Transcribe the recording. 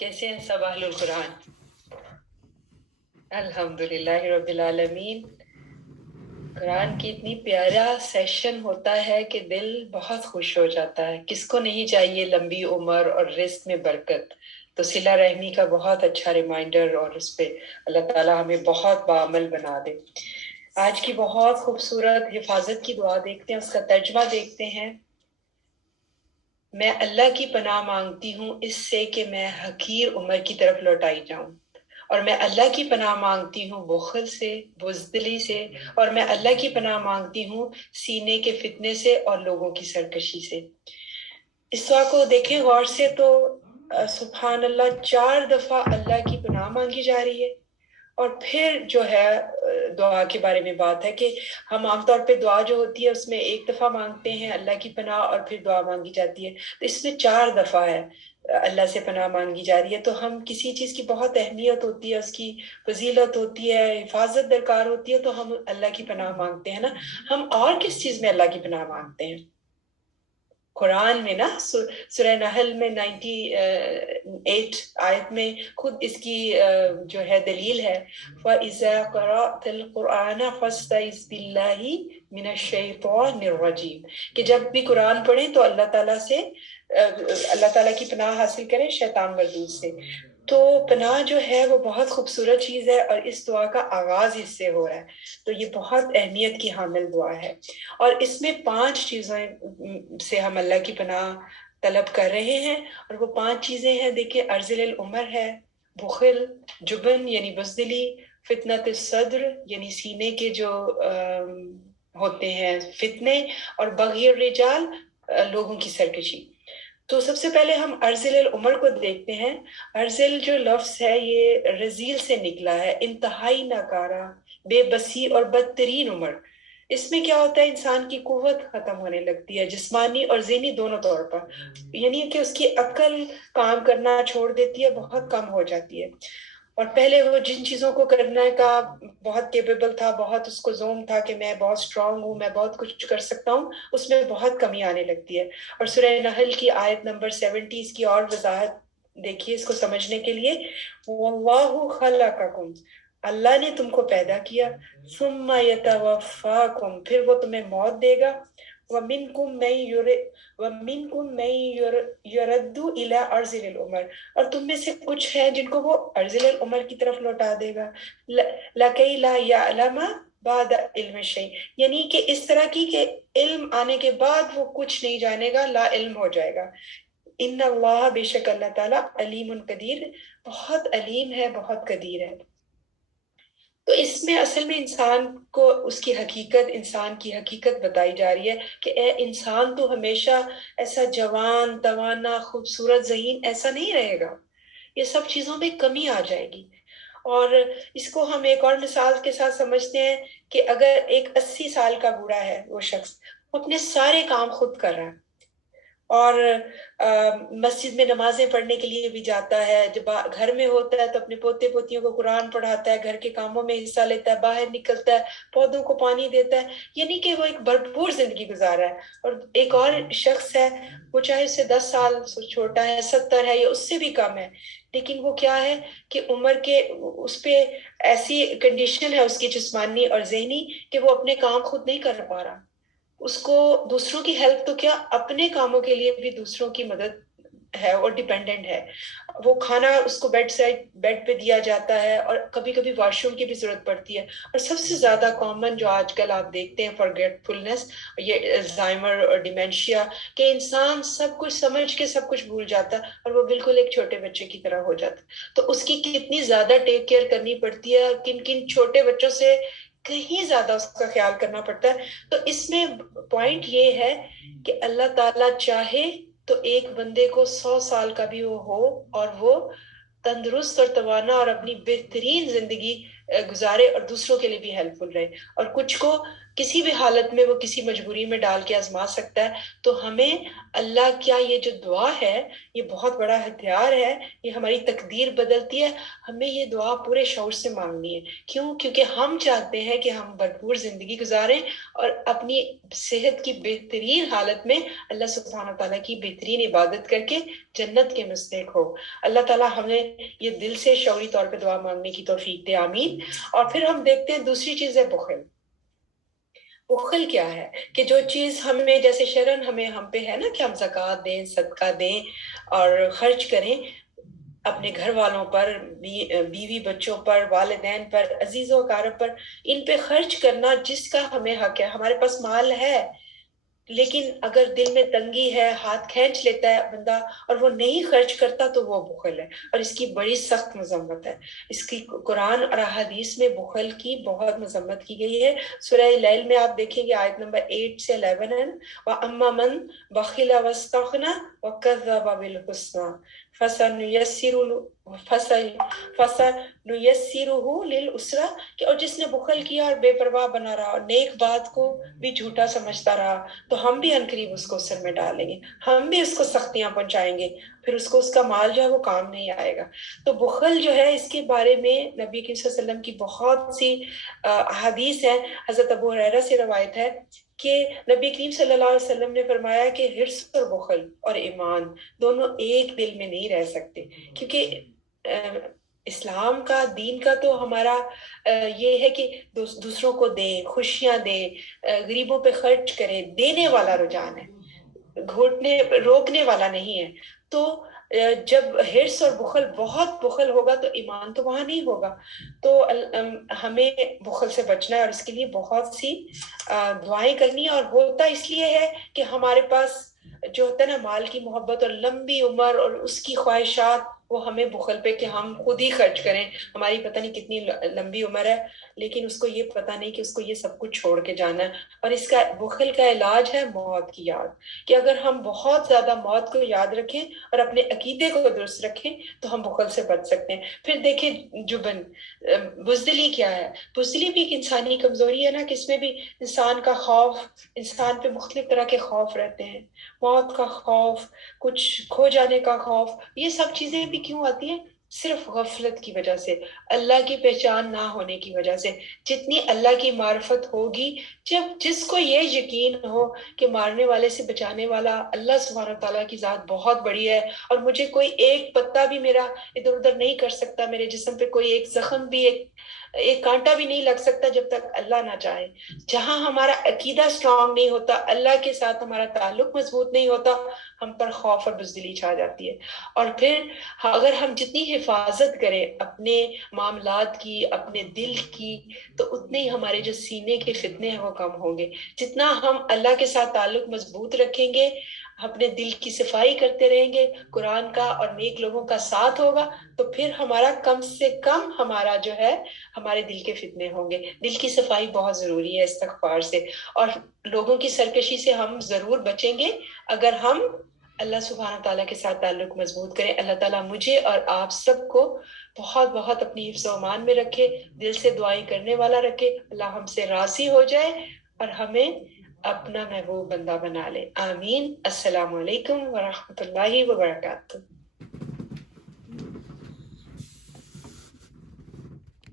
کیسے ہیں سب اہل القرآن؟ الحمدللہ رب العالمین۔ قرآن کی اتنی پیارا سیشن ہوتا ہے کہ دل بہت خوش ہو جاتا ہے۔ کس کو نہیں چاہیے لمبی عمر اور رزق میں برکت؟ تو صلہ رحمی کا بہت اچھا ریمائنڈر، اور اس پہ اللہ تعالیٰ ہمیں بہت باعمل بنا دے۔ آج کی بہت خوبصورت حفاظت کی دعا دیکھتے ہیں، اس کا ترجمہ دیکھتے ہیں۔ میں اللہ کی پناہ مانگتی ہوں اس سے کہ میں حقیر عمر کی طرف لوٹائی جاؤں، اور میں اللہ کی پناہ مانگتی ہوں بخل سے، بزدلی سے، اور میں اللہ کی پناہ مانگتی ہوں سینے کے فتنے سے اور لوگوں کی سرکشی سے۔ اس دعا کو دیکھیں غور سے تو سبحان اللہ 4 دفعہ اللہ کی پناہ مانگی جا رہی ہے، اور پھر جو ہے دعا کے بارے میں بات ہے کہ ہم عام طور پہ دعا جو ہوتی ہے اس میں 1 دفعہ مانگتے ہیں اللہ کی پناہ اور پھر دعا مانگی جاتی ہے، تو اس میں 4 دفعہ ہے اللہ سے پناہ مانگی جا رہی ہے۔ تو ہم کسی چیز کی بہت اہمیت ہوتی ہے، اس کی فضیلت ہوتی ہے، حفاظت درکار ہوتی ہے، تو ہم اللہ کی پناہ مانگتے ہیں نا۔ ہم اور کس چیز میں اللہ کی پناہ مانگتے ہیں؟ قرآن میں نا سورہ نحل میں 98 آیت میں خود اس کی جو ہے دلیل ہے، فَإِذَا قَرَأْتَ الْقُرْآنَ فَاسْتَعِذْ بِاللَّهِ مِنَ الشَّيْطَانِ الرَّجِيمِ کہ جب بھی قرآن پڑھیں تو اللہ تعالیٰ کی پناہ حاصل کریں شیطان مردود سے۔ تو پناہ جو ہے وہ بہت خوبصورت چیز ہے، اور اس دعا کا آغاز اس سے ہو رہا ہے، تو یہ بہت اہمیت کی حامل دعا ہے۔ اور اس میں 5 چیزوں سے ہم اللہ کی پناہ طلب کر رہے ہیں، اور وہ 5 چیزیں ہیں۔ دیکھیں، ارذل العمر ہے، بخل، جبن یعنی بزدلی، فتنۃ الصدر یعنی سینے کے جو ہوتے ہیں فتنے، اور بغی الرجال لوگوں کی سرکشی۔ تو سب سے پہلے ہم ارذل العمر کو دیکھتے ہیں۔ ارذل جو لفظ ہے یہ رزیل سے نکلا ہے، انتہائی ناکارہ، بے بسی اور بدترین عمر۔ اس میں کیا ہوتا ہے، انسان کی قوت ختم ہونے لگتی ہے، جسمانی اور ذہنی دونوں طور پر، یعنی کہ اس کی عقل کام کرنا چھوڑ دیتی ہے، بہت کم ہو جاتی ہے، اور پہلے وہ جن چیزوں کو کرنے کا بہت کیپیبل تھا، بہت اس کو زوم تھا کہ میں بہت اسٹرانگ ہوں، میں بہت کچھ کر سکتا ہوں، اس میں بہت کمی آنے لگتی ہے۔ اور سورہ نحل کی آیت نمبر 70 اس کی اور وضاحت دیکھیے اس کو سمجھنے کے لیے، وَاللَّهُ خَلَقَكُمْ اللہ نے تم کو پیدا کیا، ثم یتوفاکم پھر وہ تمہیں موت دے گا، ومنکم من یرد الی ارذل العمر اور تم میں سے کچھ ہیں جن کو وہ ارذل العمر کی طرف لوٹا دے گا، لکی لا یعلم بعد علم شیء یعنی کہ اس طرح کی کہ علم آنے کے بعد وہ کچھ نہیں جانے گا، لا علم ہو جائے گا۔ ان اللہ بے شک اللہ تعالیٰ علیم قدیر بہت علیم ہے، بہت قدیر ہے۔ تو اس میں اصل میں انسان کو اس کی حقیقت، انسان کی حقیقت بتائی جا رہی ہے کہ اے انسان تو ہمیشہ ایسا جوان، توانا، خوبصورت، ذہین ایسا نہیں رہے گا، یہ سب چیزوں میں کمی آ جائے گی۔ اور اس کو ہم ایک اور مثال کے ساتھ سمجھتے ہیں کہ اگر ایک 80 سال کا بوڑھا ہے، وہ شخص وہ اپنے سارے کام خود کر رہا ہے، اور مسجد میں نمازیں پڑھنے کے لیے بھی جاتا ہے، جب گھر میں ہوتا ہے تو اپنے پوتے پوتیوں کو قرآن پڑھاتا ہے، گھر کے کاموں میں حصہ لیتا ہے، باہر نکلتا ہے، پودوں کو پانی دیتا ہے، یعنی کہ وہ ایک بھرپور زندگی گزار رہا ہے۔ اور ایک اور شخص ہے، وہ چاہے اس سے 10 سال چھوٹا ہے، 70 ہے یا اس سے بھی کم ہے، لیکن وہ کیا ہے کہ عمر کے اس پہ ایسی کنڈیشن ہے اس کی جسمانی اور ذہنی کہ وہ اپنے کام خود نہیں کر پا رہا، اس کو دوسروں کی ہیلپ تو کیا، اپنے کاموں کے لیے بھی دوسروں کی مدد ہے اور ڈیپینڈنٹ ہے۔ وہ کھانا اس کو بیڈ پہ دیا جاتا ہے، اور کبھی کبھی واش روم کی بھی ضرورت پڑتی ہے، اور سب سے زیادہ کامن جو آج کل آپ دیکھتے ہیں فارگیٹفلنس، یہ الزائمر اور ڈیمینشیا، کہ انسان سب کچھ سمجھ کے سب کچھ بھول جاتا ہے، اور وہ بالکل ایک چھوٹے بچے کی طرح ہو جاتا ہے۔ تو اس کی کتنی زیادہ ٹیک کیئر کرنی پڑتی ہے، کن کن چھوٹے بچوں سے کہیں زیادہ اس کا خیال کرنا پڑتا ہے۔ تو اس میں پوائنٹ یہ ہے کہ اللہ تعالیٰ چاہے تو ایک بندے کو 100 سال کا بھی وہ ہو اور وہ تندرست اور توانا اور اپنی بہترین زندگی گزارے اور دوسروں کے لیے بھی ہیلپ فل رہے، اور کچھ کو کسی بھی حالت میں وہ کسی مجبوری میں ڈال کے آزما سکتا ہے. تو ہمیں اللہ کیا یہ جو دعا ہے یہ بہت بڑا ہتھیار ہے, یہ ہماری تقدیر بدلتی ہے. ہمیں یہ دعا پورے شعور سے مانگنی ہے. کیوں؟ کیونکہ ہم چاہتے ہیں کہ ہم بھرپور زندگی گزاریں اور اپنی صحت کی بہترین حالت میں اللہ سبحانہ تعالیٰ کی بہترین عبادت کر کے جنت کے مستحق ہو. اللہ تعالیٰ ہمیں یہ دل سے شعوری طور پہ دعا مانگنے کی توفیق دے, آمین. اور پھر ہم دیکھتے ہیں دوسری چیز ہے بخل. بخل کیا ہے کہ جو چیز ہمیں جیسے شرن ہم پہ ہے نا کہ ہم زکوٰۃ دیں, صدقہ دیں اور خرچ کریں اپنے گھر والوں پر, بیوی بچوں پر, والدین پر, عزیز و اقارب پر, ان پہ خرچ کرنا جس کا ہمیں حق ہے. ہمارے پاس مال ہے لیکن اگر دل میں تنگی ہے, ہاتھ کھینچ لیتا ہے بندہ اور وہ نہیں خرچ کرتا تو وہ بخل ہے, اور اس کی بڑی سخت مذمت ہے. اس کی قرآن اور احادیث میں بخل کی بہت مذمت کی گئی ہے. سورہ لیل میں آپ دیکھیں گے آیت نمبر 8 سے 11 ہے, وَأَمَّا مَنْ بَخِلَ وَاسْتَغْنَى وَكَذَّبَ بِالْحُسْنَى فَسَنُيَسِّرُهُ لِلْعُسْرَى, کہ اور جس نے بخل کیا اور بے پرواہ بنا رہا اور نیک بات کو بھی جھوٹا سمجھتا رہا تو ہم بھی عنقریب اس کو سر میں ڈالیں گے, ہم بھی اس کو سختیاں پہنچائیں گے, پھر اس کو اس کا مال جو ہے وہ کام نہیں آئے گا. تو بخل جو ہے اس کے بارے میں نبی کریم صلی اللہ علیہ وسلم کی بہت سی احادیث ہیں. حضرت ابو ہریرہ سے روایت ہے کہ نبی کریم صلی اللہ علیہ وسلم نے فرمایا کہ حرص اور بخل اور ایمان دونوں ایک دل میں نہیں رہ سکتے, کیونکہ اسلام کا, دین کا تو ہمارا یہ ہے کہ دوسروں کو دیں, خوشیاں دیں, غریبوں پہ خرچ کریں, دینے والا رجحان ہے, گھوٹنے روکنے والا نہیں ہے. تو جب حرص اور بخل, بہت بخل ہوگا تو ایمان تو وہاں نہیں ہوگا. تو ہمیں بخل سے بچنا ہے اور اس کے لیے بہت سی دعائیں کرنی ہے. اور ہوتا اس لیے ہے کہ ہمارے پاس جو ہوتا ہے نا مال کی محبت اور لمبی عمر اور اس کی خواہشات, وہ ہمیں بخل پہ کہ ہم خود ہی خرچ کریں. ہماری پتہ نہیں کتنی لمبی عمر ہے لیکن اس کو یہ پتہ نہیں کہ اس کو یہ سب کچھ چھوڑ کے جانا ہے. اور اس کا بخل کا علاج ہے موت کی یاد, کہ اگر ہم بہت زیادہ موت کو یاد رکھیں اور اپنے عقیدے کو درست رکھیں تو ہم بخل سے بچ سکتے ہیں. پھر دیکھیں بزدلی کیا ہے. بزدلی بھی ایک انسانی کمزوری ہے نا, کہ اس میں بھی انسان کا خوف, انسان پہ مختلف طرح کے خوف رہتے ہیں, موت کا خوف, کچھ کھو جانے کا خوف. یہ سب چیزیں بھی کیوں آتی ہیں؟ صرف غفلت کی وجہ سے, اللہ کی پہچان نہ ہونے کی وجہ سے. جتنی اللہ کی معرفت ہوگی, جس کو یہ یقین ہو کہ مارنے والے سے بچانے والا اللہ سبحانہ تعالیٰ کی ذات بہت بڑی ہے اور مجھے کوئی ایک پتا بھی میرا ادھر ادھر نہیں کر سکتا, میرے جسم پہ کوئی ایک زخم بھی, ایک کانٹا بھی نہیں لگ سکتا جب تک اللہ نہ چاہے. جہاں ہمارا عقیدہ اسٹرانگ نہیں ہوتا, اللہ کے ساتھ ہمارا تعلق مضبوط نہیں ہوتا, ہم پر خوف اور بزدلی چھا جاتی ہے. اور پھر اگر ہم جتنی حفاظت کریں اپنے معاملات کی, اپنے دل کی, تو اتنے ہی ہمارے جو سینے کے فتنے ہیں وہ کم ہوں گے. جتنا ہم اللہ کے ساتھ تعلق مضبوط رکھیں گے, اپنے دل کی صفائی کرتے رہیں گے, قرآن کا اور نیک لوگوں کا ساتھ ہوگا, تو پھر ہمارا کم سے کم ہمارا جو ہے ہمارے دل کے فتنے ہوں گے. دل کی صفائی بہت ضروری ہے استغفار سے, اور لوگوں کی سرکشی سے ہم ضرور بچیں گے اگر ہم اللہ سبحانہ تعالیٰ کے ساتھ تعلق مضبوط کریں. اللہ تعالیٰ مجھے اور آپ سب کو بہت بہت اپنی حفظ و امان میں رکھے, دل سے دعائیں کرنے والا رکھے. اللہ ہم سے راضی ہو جائے اور ہمیں اپنا محبوب بندہ بنا لے, آمین. السلام علیکم ورحمۃ اللہ وبرکاتہ.